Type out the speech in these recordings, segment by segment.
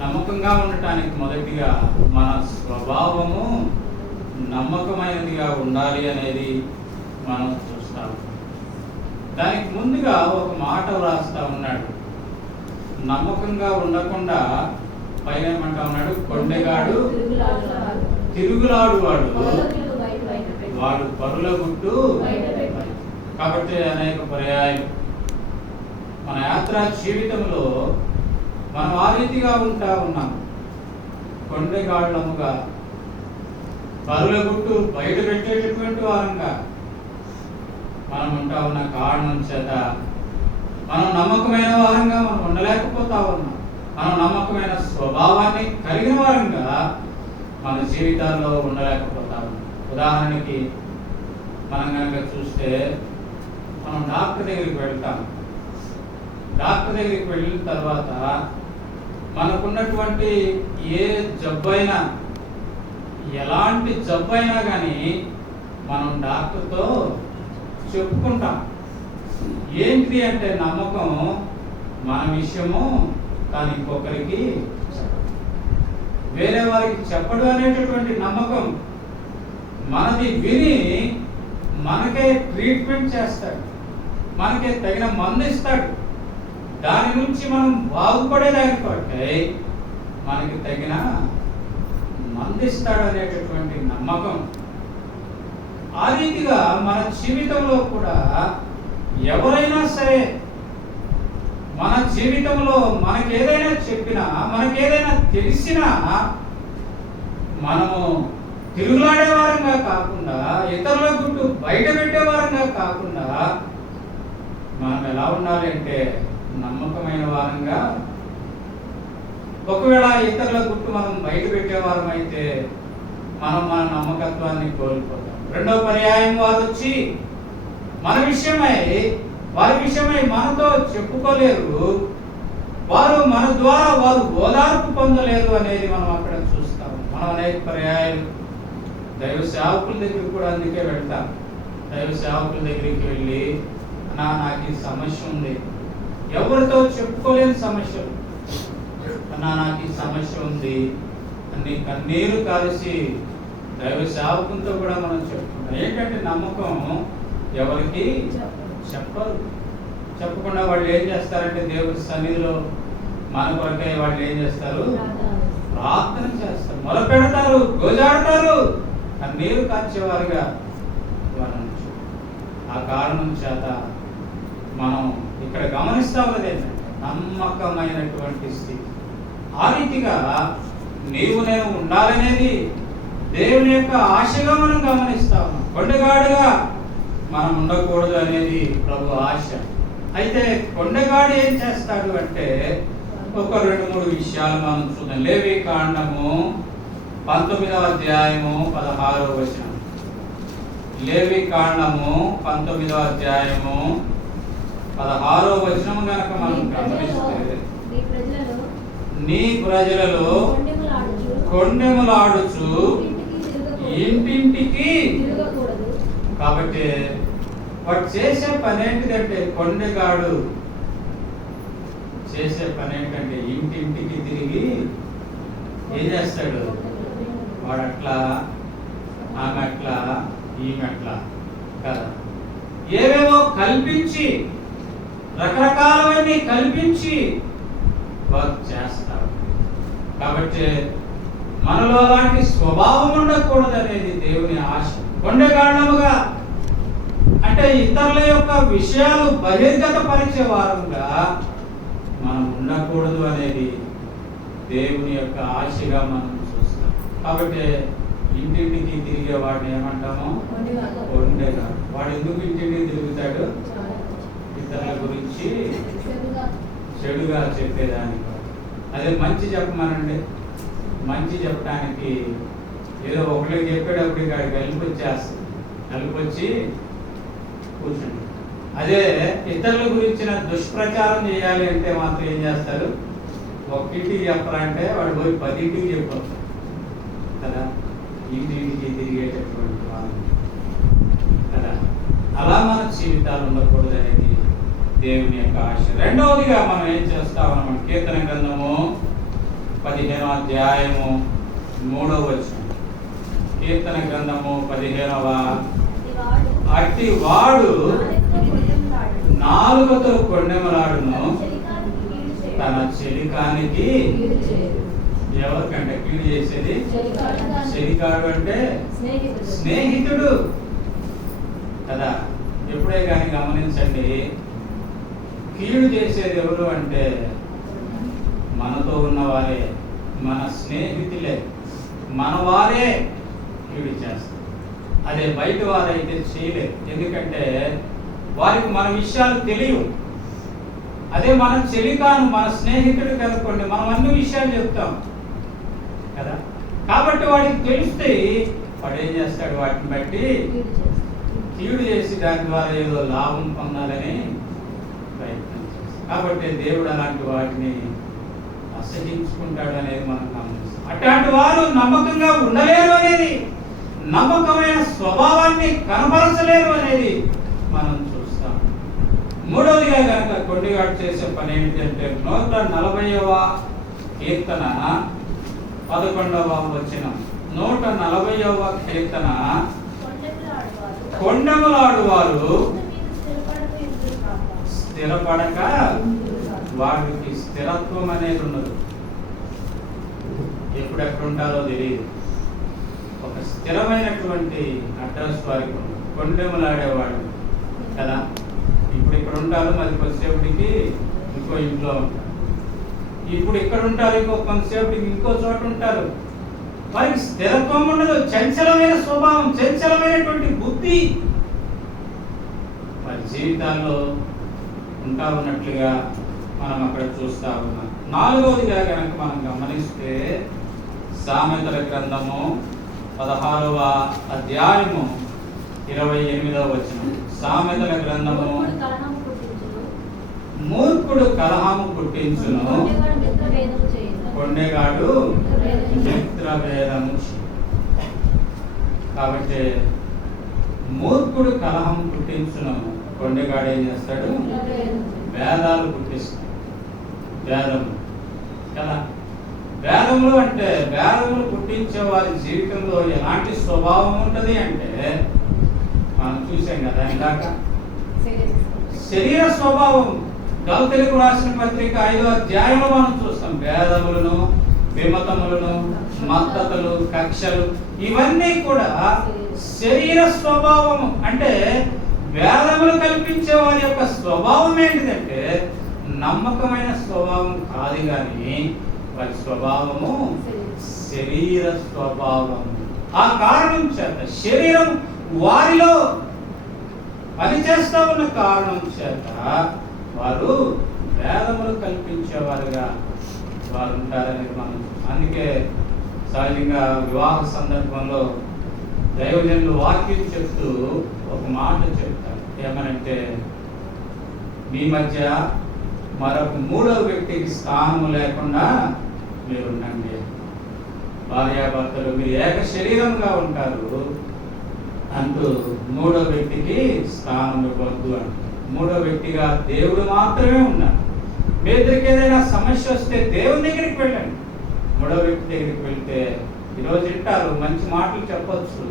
నమ్మకంగా ఉండటానికి మొదటిగా మన స్వభావము నమ్మకమైనదిగా ఉండాలి అనేది మనం చూస్తాం. దానికి ముందుగా ఒక మాట వ్రాస్తా ఉన్నాడు. నమ్మకంగా ఉండకుండా పైన ఏమంటా ఉన్నాడు? కొండెగాడు తిరుగులాడువాడు. వాడు పరుల గుట్టు. కాబట్టి అనేక పర్యాయం. మన యాత్ర జీవితంలో మనం ఆ రీతిగా ఉంటా ఉన్నాం. కొండగాళ్ళముగా పరుల గుట్టు బయట పెట్టేటటువంటి వారంగా మనం ఉంటా ఉన్న కారణం చేత మనం నమ్మకమైన వారంగా మనం ఉండలేకపోతా ఉన్నాం. మనం నమ్మకమైన స్వభావాన్ని కలిగిన వారంగా మన జీవితాల్లో ఉండలేకపోతా ఉన్నాం. ఉదాహరణకి మనం కనుక చూస్తే మనం డాక్టర్ దగ్గరికి వెళ్తాం. డాక్టర్ దగ్గరికి వెళ్ళిన తర్వాత మనకున్నటువంటి ఏ జబ్బైనా ఎలాంటి జబ్బైనా కానీ మనం డాక్టర్తో చెప్పుకుంటాం. ఏంటి అంటే నమ్మకం మన విషయము కానీ ఇంకొకరికి వేరే వారికి చెప్పడం అనేటటువంటి నమ్మకం మనది విని మనకే ట్రీట్మెంట్ చేస్తాడు. మనకే తగిన మందు ఇస్తాడు. దాని నుంచి మనం బాగుపడేదానికంటే మనకి తగిన మందిస్తాడు అనేటటువంటి నమ్మకం. ఆ రీతిగా మన జీవితంలో కూడా ఎవరైనా సరే మన జీవితంలో మనకి ఏదైనా చెప్పినా మనకేదైనా ఏదైనా తెలిసినా మనము తిరుగులాడేవారంగా కాకుండా ఇతరుల గుట్టు బయట పెట్టేవారంగా కాకుండా మనం ఎలా ఉండాలి అంటే నమ్మకమైన వారంగా ఒకవేళ ఇతరుల గుట్టు మనం బయట పెట్టేవారం అయితే మనం మన నమ్మకత్వాన్ని కోల్పోతాం. రెండో పర్యాయం వారు వచ్చి మన విషయమై వారి విషయమై మనతో చెప్పుకోలేరు. వారు మన ద్వారా వారు ఓదార్పు పొందలేరు అనేది మనం అక్కడ చూస్తాం. మనం అనేక పర్యాయాలు దైవ సేవకుల దగ్గరికి కూడా అందుకే వెళ్తాం. దైవ సేవకుల దగ్గరికి వెళ్ళి నా నాకు ఈ సమస్య ఉంది. ఎవరితో చెప్పుకోలేని సమస్యలు అన్నా నాకు ఈ సమస్య ఉంది. అన్ని కన్నీరు కలిసి దైవ సేవకులతో కూడా మనం చెప్పుకుంటాం. ఏంటంటే నమ్మకం ఎవరికి చెప్పరు. చెప్పకుండా వాళ్ళు ఏం చేస్తారంటే దేవుడి సన్నిధిలో మన కొరకై వాళ్ళు ఏం చేస్తారు? ప్రార్థన చేస్తారు. మొదలు పెడతారు గోజాడతారు. కన్నీరు కాచేవారుగా వారు ఆ కారణం చేత మనం ఇక్కడ గమనిస్తా ఉన్నది నమ్మకమైనటువంటి స్థితి. ఆ రీతిగా నీవు నేను ఉండాలనేది దేవుని యొక్క ఆశగా మనం గమనిస్తా ఉన్నాం కొండగాడుగా మనం ఉండకూడదు అనేది ప్రభు ఆశ. అయితే కొండగాడు ఏం చేస్తాడు అంటే ఒక రెండు మూడు విషయాలు మనం చూద్దాం. లేవి కాండము పంతొమ్మిదవ అధ్యాయము పదహారవ వచనం. లేవి కాండము పంతొమ్మిదవ అధ్యాయము పదహారవ వచనం గనక మనం గమనిస్తే నీ ప్రజలలో కొండెములాడుచు ఇంటింటికి కాబట్టి వాడు చేసే పని ఏంటిదంటే కొండెగాడు చేసే పని ఏంటంటే ఇంటింటికి తిరిగి ఏం చేస్తాడు? వాడు అట్లా ఆమె అట్లా ఈమె అట్లా కదా? ఏవేవో కల్పించి రకరకాలవన్నీ కల్పించి వర్క్ చేస్తాడు కాబట్టి మనలో అలాంటి స్వభావం ఉండకూడదు అనేది దేవుని ఆశ. కొండగాండముగా అంటే ఇతరుల యొక్క విషయాలు బహిర్గత పరిచే వారంగా మనం ఉండకూడదు అనేది దేవుని యొక్క ఆశగా మనం చూస్తాం. కాబట్టి ఇంటింటికి తిరిగే వాడిని ఏమంటాము కొండగా వాడు ఎందుకు ఇంటింటికి తిరుగుతాడు? ఇతరుల గురించి చెడుగా. చెప్పేదానికి అదే మంచి చెప్పమనండి. మంచి చెప్పడానికి ఏదో ఒకరికి చెప్పేటప్పుడు ఇక్కడికి కలిపి వచ్చేస్తుంది కలిపి వచ్చి కూర్చుండి అదే ఇతరుల గురించిన దుష్ప్రచారం చేయాలి అంటే మాత్రం ఏం చేస్తారు? ఒక్కింటికి చెప్పరంటే వాడు పోయి పదింటికి చెప్పొచ్చు కదా? ఇంటింటికి తిరిగేటటువంటి వాళ్ళు. కదా? అలా మన జీవితాలు ఉండకూడదు అనేది దేవుని యొక్క ఆశ. రెండవదిగా మనం ఏం చేస్తా ఉన్నాం కీర్తన గ్రంథము పదిహేనవ అధ్యాయము మూడవ వచనం. కీర్తన గ్రంథము పదిహేనవ అట్టి వాడు నాలుగతో కొండెమలాడును. తన చెలికానికి ఎవరికంటే కీడు చేసేది? చెలికాడు అంటే స్నేహితుడు. కదా? ఎప్పుడే కానీ గమనించండి కీడు చేసేది ఎవరు అంటే మనతో ఉన్నవారే మన స్నేహితులే. మన వారే కీడు చేస్తారు. అదే బయట వారైతే చేయలేరు. ఎందుకంటే వారికి మన విషయాలు తెలియవు. అదే మన చెలికాను మన స్నేహితుడు కనుక్కోండి మనం అన్ని విషయాలు చెప్తాం. కదా? కాబట్టి వాడికి తెలిస్తే వాడు ఏం చేస్తాడు? వాటిని బట్టి కీడు చేసి దాని ద్వారా ఏదో లాభం పొందాలని ప్రయత్నం కాబట్టి దేవుడు అలాంటి వాటిని అసహించుకుంటాడు అనేది మనం గమనిస్తాం అట్లాంటి వారు నమ్మకంగా ఉండలేరు అనేది నమ్మకమైన స్వభావాన్ని కనబరచలేరు అనేది మనం చూస్తాం. మూడవదిగా కనుక కొండిగాడు చేసే పని ఏంటంటే నూట నలభైవ కీర్తన పదకొండవ వచనం. నూట నలభైవ కీర్తన. కొండములాడు వారు స్థిరపడక వాడికి స్థిరత్వం అనేది ఉండదు. ఎప్పుడెక్కడ ఉంటారో తెలియదు ఒక స్థిరమైనటువంటి అడ్రస్ వారికి ఉండదు కొండెములాడేవాడు కదా? ఇప్పుడు ఇక్కడ ఉంటారు మరి కొద్దిసేపటికి ఇంకో ఇంట్లో ఉంటారు. ఇప్పుడు ఇక్కడ ఉంటారు ఇంకో కొంతసేపటికి ఇంకో చోట ఉంటారు. వారికి స్థిరత్వం ఉండదు. చంచలమైన స్వభావం చంచలమైనటువంటి బుద్ధి. వారి జీవితాల్లో ఉంటా ఉన్నట్లుగా మనం అక్కడ చూస్తా ఉన్నాం. నాలుగవదిగా కనుక మనం గమనిస్తే సామెతల గ్రంథము పదహారవ అధ్యాయము ఇరవై ఎనిమిదవ వచనం. సామెతల గ్రంథము మూర్ఖుడు కలహము పుట్టించును. కొండెగాడు మిత్ర భేదము చేయును. కాబట్టి మూర్ఖుడు కలహం పుట్టించును. కొండగాడు ఏం చేస్తాడు? వేదాలు పుట్టిస్తాడు. వేదము కదా? వేదములు అంటే వేదములు పుట్టించే వారి జీవితంలో ఎలాంటి స్వభావం ఉంటుంది అంటే మనం చూసాం కదా ఇందాక. శరీర స్వభావం. గౌతలకు రాసిన పత్రిక ఐదో అధ్యాయంలో మనం చూస్తాం. వేదములను విమతములను మద్దతులు కక్షలు ఇవన్నీ కూడా శరీర స్వభావం అంటే వేదములు కల్పించే వారి యొక్క స్వభావం ఏంటిదంటే నమ్మకమైన స్వభావం కాదు కానీ వారి స్వభావము శరీర స్వభావం ఆ కారణం చేత శరీరం వారిలో పనిచేస్తా ఉన్న కారణం చేత వారు వేదములు కల్పించేవారుగా వారు ఉంటారని మనం అందుకే సహజంగా వివాహ సందర్భంలో దైవజనులు వాక్యం చెప్తూ ఒక మాట చెప్తూ ఏమనంటే మీ మధ్య మరొక మూడవ వ్యక్తికి స్థానం లేకుండా మీరు ఉండండి భార్యాభర్తలు మీరు ఏక శరీరంగా ఉంటారు. అంటూ మూడో వ్యక్తికి స్థానం ఇవ్వద్దు అంటారు మూడో వ్యక్తిగా దేవుడు మాత్రమే ఉన్నారు. మీ దగ్గరికి ఏదైనా సమస్య వస్తే దేవుని దగ్గరికి వెళ్ళండి. మూడో వ్యక్తి దగ్గరికి వెళ్తే ఈరోజు తింటారు మంచి మాటలు చెప్పచ్చు.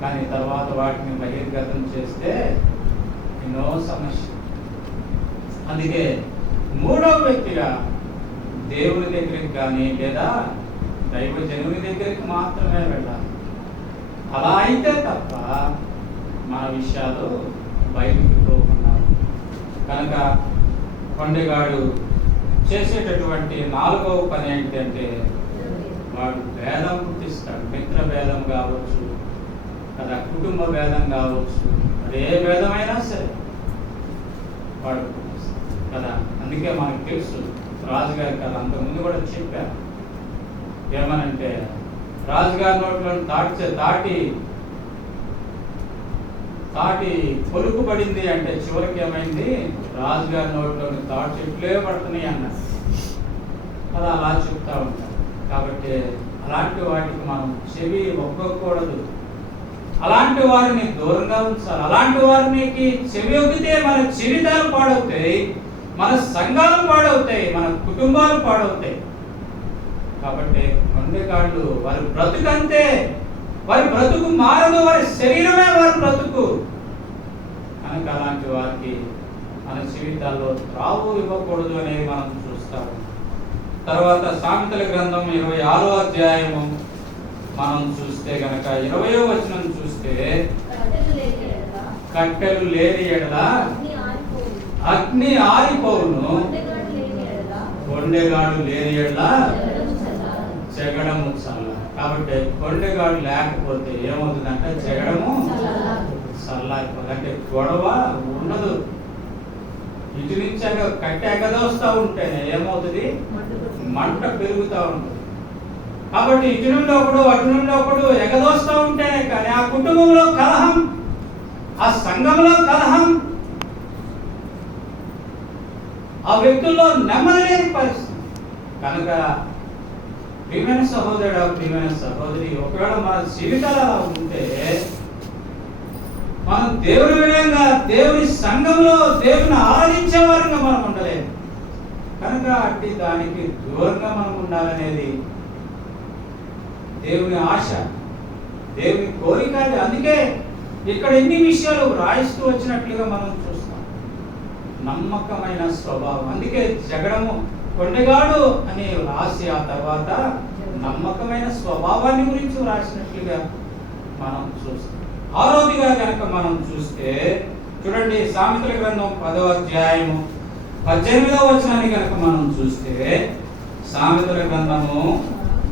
కానీ తర్వాత వాటిని బహిర్గతం చేస్తే ఎన్నో సమస్య అందుకే మూడవ వ్యక్తిగా దేవుని దగ్గరికి కానీ లేదా దైవ జనుని దగ్గరికి మాత్రమే వెళ్ళాలి. అలా అయితే తప్ప మన విషయాలు బయటకు పోకుండా కనుక కొండగాడు చేసేటటువంటి నాలుగవ పని ఏంటంటే వాడు భేదం పుట్టిస్తాడు మిత్ర భేదం కావచ్చు కదా కుటుంబ భేదం కావచ్చు అది ఏ భేదమైనా సరే వాడు కదా అందుకే మనకు తెలుసు రాజుగారి కథ అంతకుముందు కూడా చెప్పారు ఏమనంటే రాజుగారి నోట్లో దాటి దాటి తాటి పడింది అంటే చివరికి ఏమైంది? రాజుగారి నోట్లోని తాటి చెట్లే పడుతున్నాయి అన్న. అలా అలా చెప్తా ఉంటారు. కాబట్టి అలాంటి వాటికి మనం చెవి ఒక్కకూడదు అలాంటి వారిని దూరంగా ఉంచాలి. అలాంటి వారికి చెవి ఒగ్గితే మన జీవితాలు పాడవుతాయి మన సంఘాలు పాడవుతాయి మన కుటుంబాలు పాడవుతాయి. కాబట్టి కొండగాళ్ళు వారి బ్రతుకంతే వారి బ్రతుకు మారదు వారి శరీరమే వారి బ్రతుకు. కనుక అలాంటి వారికి మన జీవితాల్లో త్రావు ఇవ్వకూడదు అనేది మనం చూస్తాము తర్వాత సామెతల గ్రంథం ఇరవై ఆరో అధ్యాయము మనం చూస్తే గనక ఇరవయో వచనం చూస్తే కట్టెలు లేని ఎడల కట్టెలు లేని ఎడల అగ్ని ఆరిపోవును. కొండెగాడు లేని ఎడల. చెగడము చల్ల కాబట్టి కొండెగాడు లేకపోతే ఏమవుతుందంటే చెగడము. చల్లారిపోతుంది అంటే గొడవ ఉండదు ఇటు నుంచి కట్టె ఎగదోస్తా ఉంటేనే ఏమవుతుంది మంట పెరుగుతూ ఉంటుంది కాబట్టి ఇటు నుండి ఒకడు అటు నుండి ఒకడు ఎగదోస్తూ ఉంటే కానీ ఆ కుటుంబంలో కలహం ఆ సంఘంలో కలహం ఆ వ్యక్తుల్లో నెమ్మది లేని పరిస్థితి. కనుక ప్రియమైన సహోదరుడు ప్రియమైన సహోదరి ఒకవేళ మన జీవితాలు అలా ఉంటే మనం దేవుని విధంగా దేవుని సంఘంలో దేవుని ఆరాధించే వారంగా మనం ఉండలేదు కనుక అట్టి దానికి దూరంగా మనం ఉండాలనేది దేవుని ఆశ దేవుని కోరిక అది. అందుకే ఇక్కడ ఎన్ని విషయాలు రాయిస్తూ వచ్చినట్లుగా మనం చూస్తాం. నమ్మకమైన స్వభావం. అందుకే జగడము కొండగాడు అని రాసి ఆ తర్వాత నమ్మకమైన స్వభావాన్ని గురించి రాసినట్లుగా మనం చూస్తాం. ఆరోదిగా కనుక మనం చూస్తే చూడండి సామెతల గ్రంథం పదో అధ్యాయము పద్దెనిమిదవ వచనాన్ని కనుక మనం చూస్తే సామెతల గ్రంథము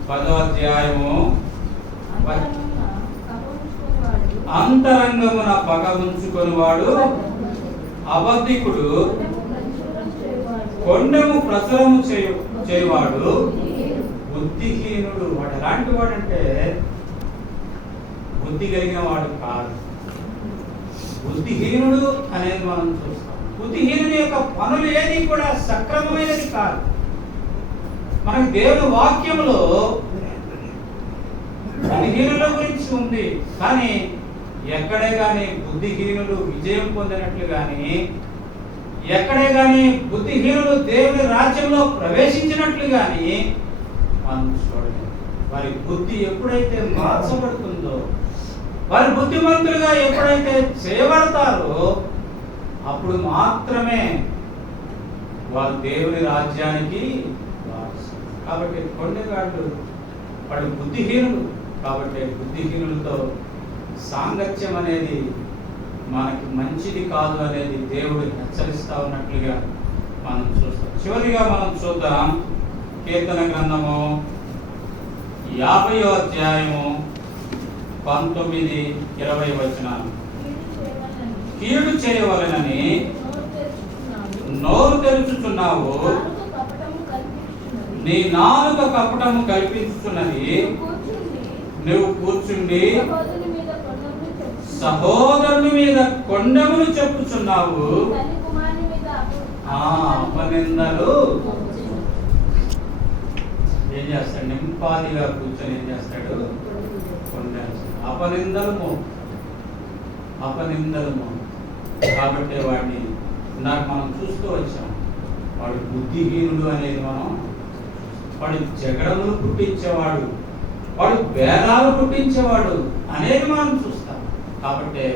పదో అధ్యాయము అంతరంగమున పగ ఉంచుకొని వాడు అబద్ధికుడు కొండెము ప్రచురము చేయు చేయువాడు. బుద్ధిహీనుడు. బుద్ధిహీనుడు వాడు. ఎలాంటి వాడంటే బుద్ధి కలిగిన వాడు కాదు. బుద్ధిహీనుడు అనేది మనం చూస్తాం. బుద్ధిహీనుడి యొక్క పనులు ఏది కూడా సక్రమమైనది కాదు. మనకి దేవుని వాక్యంలో బుద్ధిహీనుల గురించి ఉంది. కానీ ఎక్కడే కానీ బుద్ధిహీనులు విజయం పొందినట్లు కానీ ఎక్కడే కానీ బుద్ధిహీనులు దేవుని రాజ్యంలో ప్రవేశించినట్లు కానీ మనం చూడలేదు వారి బుద్ధి ఎప్పుడైతే మార్చబడుతుందో వారి బుద్ధిమంతులుగా ఎప్పుడైతే చేయబడతారో అప్పుడు మాత్రమే వారు దేవుని రాజ్యానికి కాబట్టి కొండగాళ్ళు వాడు బుద్ధిహీనుడు కాబట్టి బుద్ధిహీనులతో సాంగత్యం అనేది మనకి మంచిది కాదు అనేది దేవుడు హెచ్చరిస్తా ఉన్నట్లుగా మనం చూస్తాం చివరిగా మనం చూద్దాం కీర్తన గ్రంథము యాభయో అధ్యాయము పంతొమ్మిది ఇరవై వచనాలు కీడు చేయవలనని నోరు. తెరుచుచున్నావు. నీ నాలుక కపటము కల్పించుచున్నది. నువ్వు కూర్చుండి సహోదరుని మీద కొండమును చెప్పుచున్నావు. ఆ అపనిందలు. ఏం చేస్తాడు? నింపాదిగా కూర్చొని ఏం చేస్తాడు? కొండ అపనిందలు మోపు అపనిందలు కాబట్టి వాడిని ఇందాక మనం చూస్తూ వచ్చాం. వాడు బుద్ధిహీనుడు అనేది మనం వాడు జగడములు పుట్టించేవాడు వాడు భేదాలు పుట్టించేవాడు అనేది మనం చూస్తాం. కాబట్టి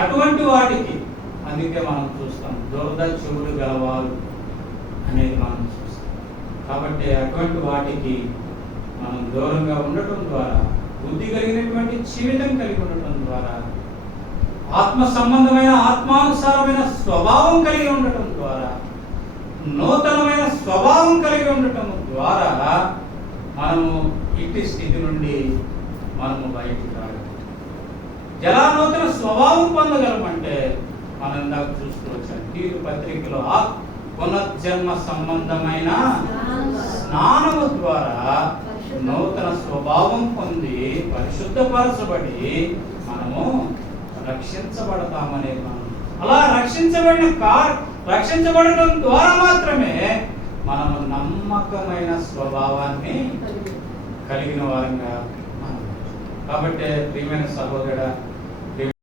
అటువంటి వాటికి అందుకే మనం చూస్తాం దురద చెవులు గలవారు అనేది మనం చూస్తాం. కాబట్టి అటువంటి వాటికి మనం దూరంగా ఉండటం ద్వారా బుద్ధి కలిగినటువంటి జీవితం కలిగి ఉండటం ద్వారా ఆత్మ సంబంధమైన ఆత్మానుసారమైన స్వభావం కలిగి ఉండటం ద్వారా నూతనమైన స్వభావం కలిగి ఉండటం ద్వారా మనము ఇట్టి స్థితి నుండి మనము బయటికి రాగలం. ఎలా నూతన స్వభావం పొందగలమంటే మనం ఇందాక చూస్తూ వచ్చాం. తీరు పత్రికలో ఆ పునర్జన్మ సంబంధమైన స్నానము ద్వారా నూతన స్వభావం పొంది పరిశుద్ధపరచబడి మనము రక్షించబడతామనే మనం. అలా రక్షించబడిన కార్ రక్షించబడటం ద్వారా మాత్రమే మనము నమ్మకమైన స్వభావాన్ని కలిగిన వారంగా కాబట్టి ప్రియమైన సహోదరుడ